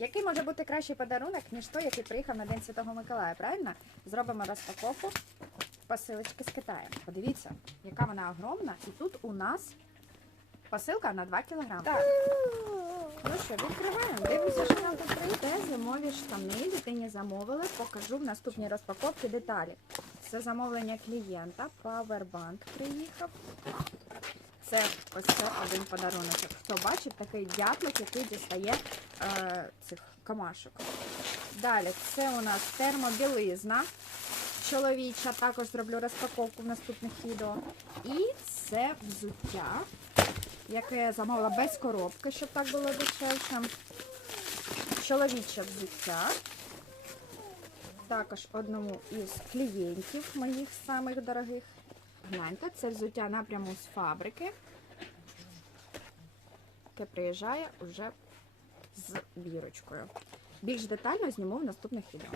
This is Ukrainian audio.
Який може бути кращий подарунок, ніж той, який приїхав на День Святого Миколая, правильно? Зробимо розпаковку посилочки з Китаю. Подивіться, яка вона огромна. І тут у нас посилка на 2 кг. Так. Ну що, відкриваємо. Дивимося, що нам тут прийде. Зимові штани дитині замовили. Покажу в наступній розпаковці деталі. Це замовлення клієнта. Powerbank приїхав. Це ось це один подарунок. Хто бачить, такий дятлик, який дістає е, цих камашок. Далі, це у нас термобілизна. Чоловіча, також зроблю розпаковку в наступних відео. І це взуття, яке я замовила без коробки, щоб так було дешевше. Чоловіче взуття. Також одному із клієнтів моїх самих дорогих. Гляньте, це взуття напряму з фабрики, яке приїжджає уже з бірочкою. Більш детально зніму в наступних відео.